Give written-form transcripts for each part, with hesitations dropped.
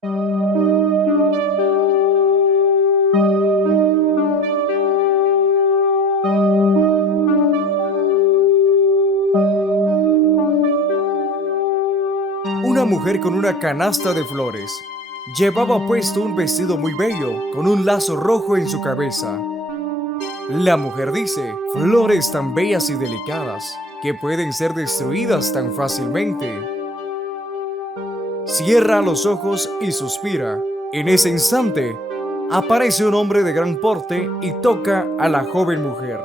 Una mujer con una canasta de flores. Llevaba puesto un vestido muy bello, con un lazo rojo en su cabeza. La mujer dice, flores tan bellas y delicadas, que pueden ser destruidas tan fácilmente. Cierra los ojos y suspira. En ese instante, aparece un hombre de gran porte y toca a la joven mujer.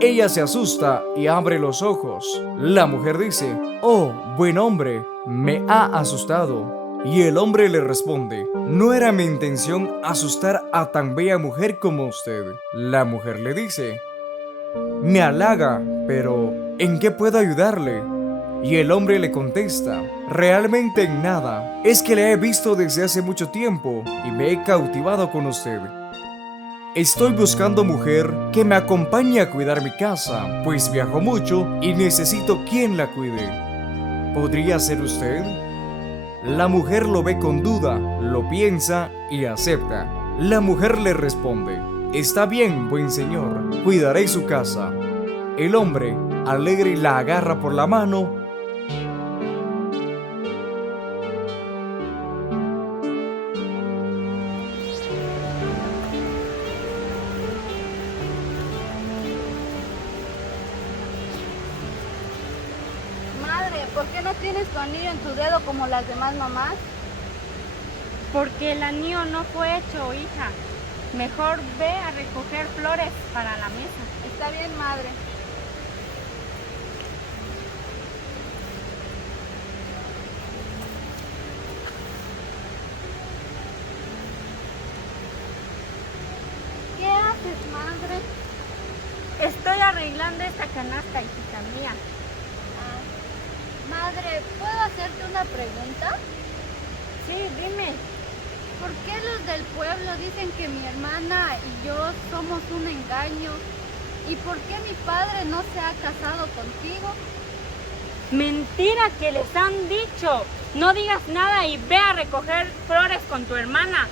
Ella se asusta y abre los ojos. La mujer dice, oh, buen hombre, me ha asustado. Y el hombre le responde, no era mi intención asustar a tan bella mujer como usted. La mujer le dice, me halaga, pero ¿en qué puedo ayudarle? Y el hombre le contesta, realmente en nada, es que le he visto desde hace mucho tiempo y me he cautivado con usted. Estoy buscando mujer que me acompañe a cuidar mi casa, pues viajo mucho y necesito quien la cuide. ¿Podría ser usted? La mujer lo ve con duda, lo piensa y acepta. La mujer le responde, está bien, buen señor, cuidaré su casa. El hombre, alegre, la agarra por la mano. Madre, ¿por qué no tienes tu anillo en tu dedo como las demás mamás? Porque el anillo no fue hecho, hija. Mejor ve a recoger flores para la mesa. Está bien, madre. ¿Qué haces, madre? Estoy arreglando esta canasta, hijita mía. Madre, ¿puedo hacerte una pregunta? Sí, dime. ¿Por qué los del pueblo dicen que mi hermana y yo somos un engaño? ¿Y por qué mi padre no se ha casado contigo? Mentira que les han dicho. No digas nada y ve a recoger flores con tu hermana.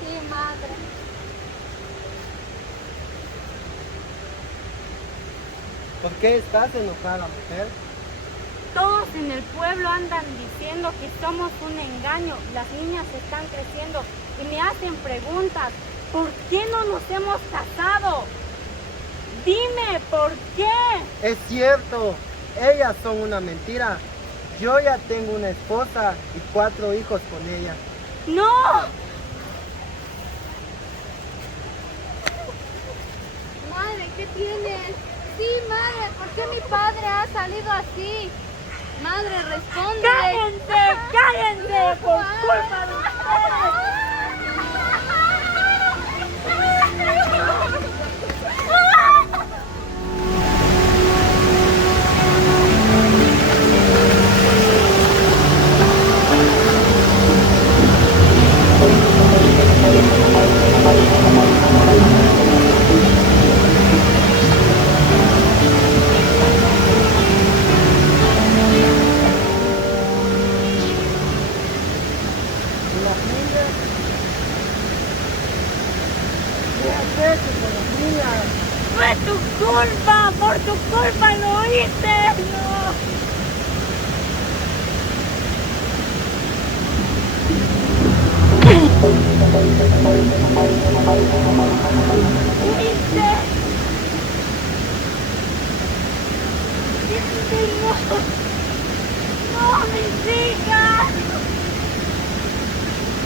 Sí, madre. ¿Por qué estás enojada, mujer? Todos en el pueblo andan diciendo que somos un engaño. Las niñas están creciendo y me hacen preguntas. ¿Por qué no nos hemos casado? Dime, ¿por qué? Es cierto, ellas son una mentira. Yo ya tengo una esposa y 4 hijos con ella. ¡No! Madre, ¿qué tienes? Sí, madre, ¿por qué mi padre ha salido así? Madre, responde. ¡Cállense! ¡Cállense! ¡Por culpa de ustedes! ¿Y las niñas? ¿Qué has hecho con las niñas? ¡Fue tu culpa! ¡Por tu culpa lo hice! ¡No! ¿Viste? ¿Viste? ¡No! ¡No, mis hijas!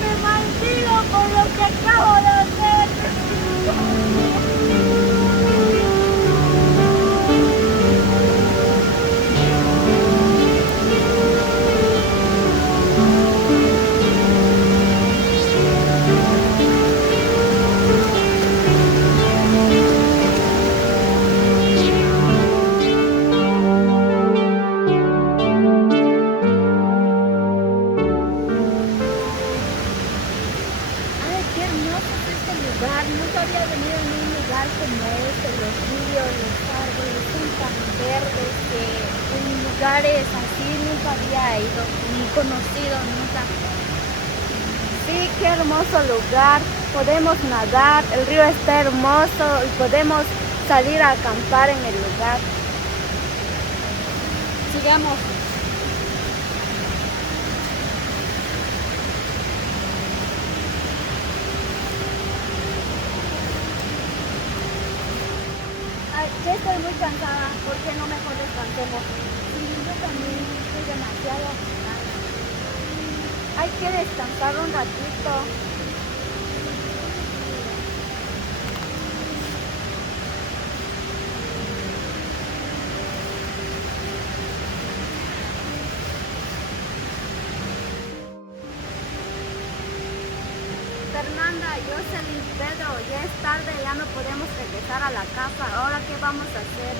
¡Me maldigo por lo que acabo de hacer! Ay, qué hermoso es este lugar. Nunca había venido en un lugar como este. Los ríos, los árboles son tan verdes que en lugares así nunca había ido ni conocido nunca. Sí, qué hermoso lugar. Podemos nadar, el río está hermoso y podemos salir a acampar en el lugar. Sigamos. Ay, ya estoy muy cansada, ¿por qué no mejor descansemos? Sí, yo también estoy demasiado cansada. Hay que descansar un ratito. Fernanda, Jocelyn, Pedro, ya es tarde, ya no podemos regresar a la casa. ¿Ahora qué vamos a hacer?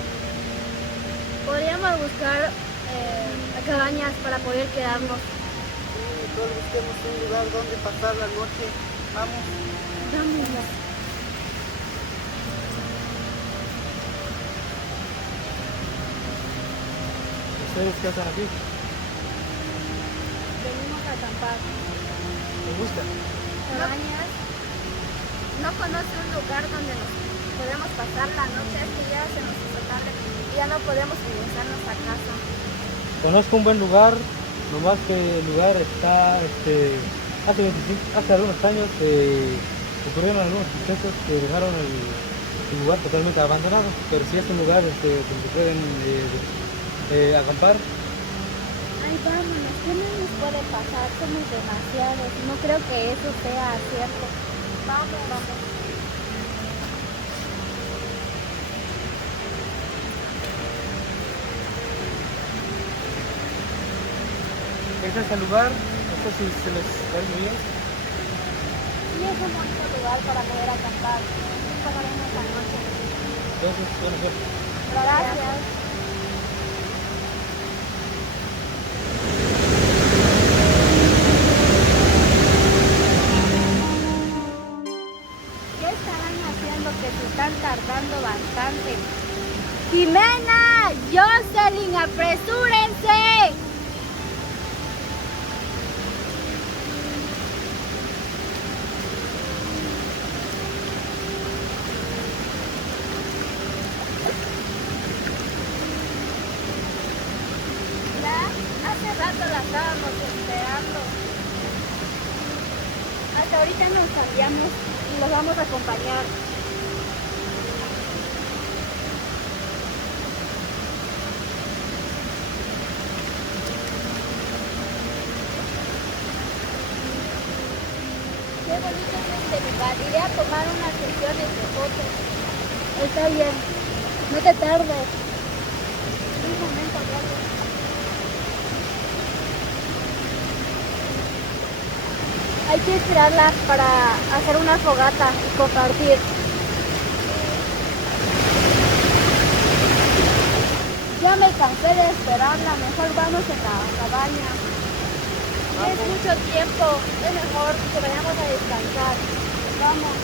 Podríamos buscar cabañas para poder quedarnos. Sí, mejor busquemos un lugar donde pasar la noche. Vamos. Vámonos. ¿Ustedes qué hacen aquí? Venimos a acampar. ¿Les gusta? ¿Cabañas? ¿No conoce un lugar donde nos podemos pasar la noche? Es que ya se nos hizo tarde y ya no podemos regresarnos a casa. Conozco un buen lugar, nomás que el lugar está, hace algunos años ocurrieron algunos sucesos que dejaron el lugar totalmente abandonado, pero sí es un lugar donde pueden acampar. Ay, vámonos, ¿qué no nos puede pasar? Somos demasiados. No creo que eso sea cierto. Vamos, vamos. Este es el lugar, no sé si se les parece bien. Sí, es un bonito lugar para poder acampar. Pasaremos la noche. Entonces, bueno, pues, Gracias. ¿Qué estarán haciendo que se están tardando bastante? Jimena, Jocelyn, apresúrense. Ya, hace rato la estábamos esperando. Hasta ahorita nos cambiamos y los vamos a acompañar. Qué bonito es este lugar. Iré a tomar unas sesiones de fotos. Está bien. No te tardes. Un momento, Diego. Hay que esperarla para hacer una fogata y compartir. Ya me cansé de esperarla, mejor vamos en la cabaña. Es mucho tiempo, es mejor que vayamos a descansar. Vamos.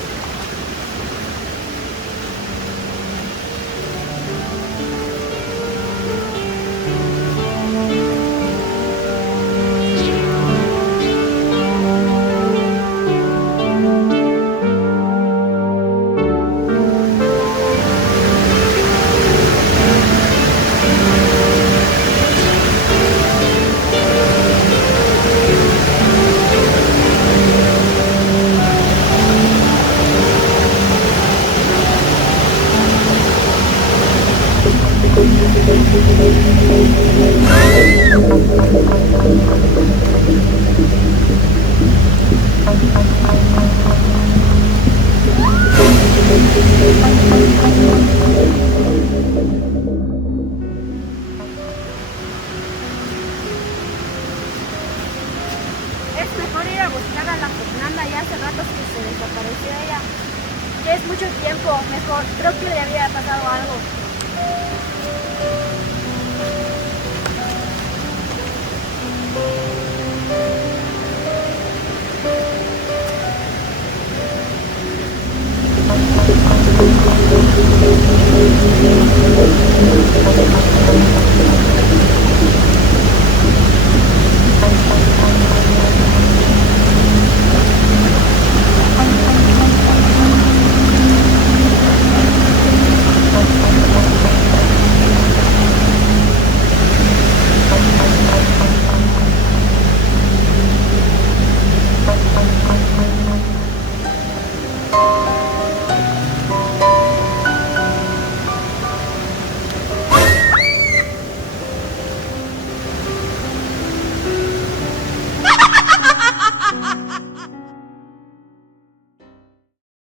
Es mejor ir a buscar a la Fernanda, ya hace rato que se desapareció ella. Ya es mucho tiempo, mejor, creo que le había pasado algo.